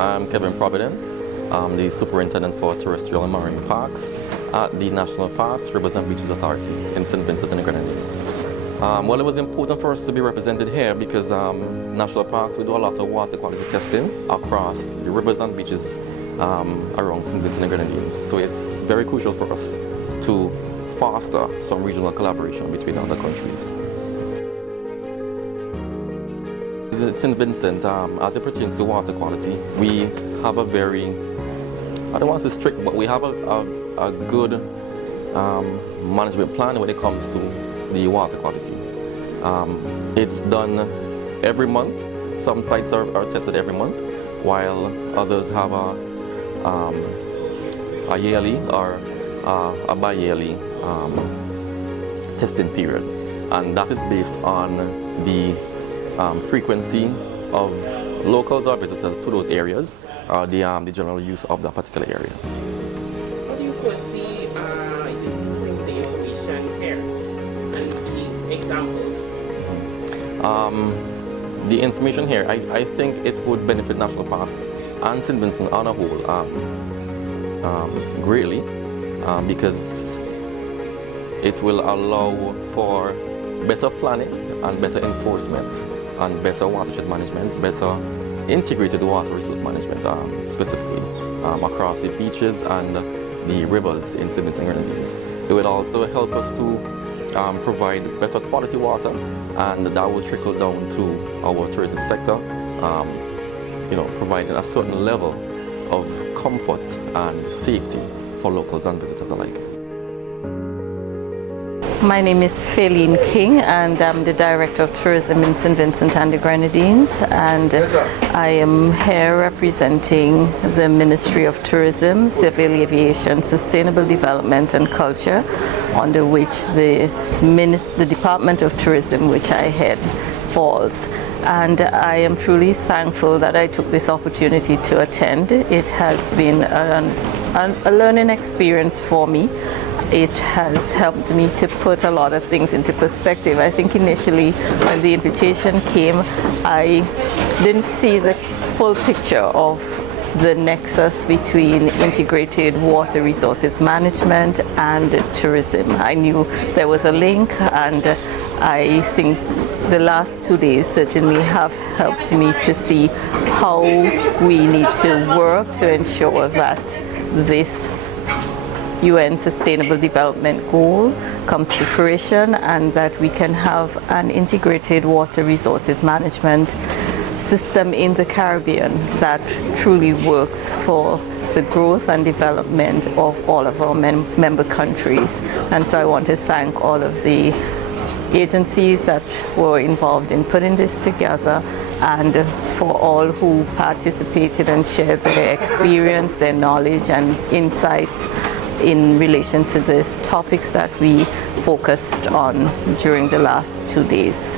I'm Kevin Providence. I'm the Superintendent for Terrestrial and Marine Parks at the National Parks, Rivers and Beaches Authority in St. Vincent and the Grenadines. Well, it was important for us to be represented here because National Parks, we do a lot of water quality testing across the rivers and beaches around St. Vincent and the Grenadines. So it's very crucial for us to foster some regional collaboration between other countries. St. Vincent, as it pertains to water quality, we have a very, I don't want to say strict, but we have a good management plan when it comes to the water quality. It's done every month. Some sites are tested every month, while others have a yearly or a bi-yearly testing period. And that is based on the frequency of locals or visitors to those areas, or the general use of that particular area. How do you foresee using the information here and the examples? The information here, I think it would benefit National Parks and St. Vincent on a whole greatly, because it will allow for better planning and better enforcement and better watershed management, better integrated water resource management, specifically across the beaches and the rivers in St. Vincent and Grenadines. It will also help us to provide better quality water, and that will trickle down to our tourism sector, providing a certain level of comfort and safety for locals and visitors alike. My name is Faylene King, and I'm the Director of Tourism in St. Vincent and the Grenadines, and I am here representing the Ministry of Tourism, Civil Aviation, Sustainable Development and Culture, under which the Department of Tourism, which I head, falls. And I am truly thankful that I took this opportunity to attend. It has been a learning experience for me. It has helped me to put a lot of things into perspective. I think initially when the invitation came, I didn't see the full picture of the nexus between integrated water resources management and tourism. I knew there was a link, and I think the last 2 days certainly have helped me to see how we need to work to ensure that this UN Sustainable Development Goal comes to fruition, and that we can have an integrated water resources management system in the Caribbean that truly works for the growth and development of all of our member countries. And so I want to thank all of the agencies that were involved in putting this together, and for all who participated and shared their experience, their knowledge and insights in relation to the topics that we focused on during the last 2 days.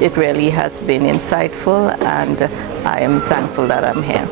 It really has been insightful, and I am thankful that I'm here.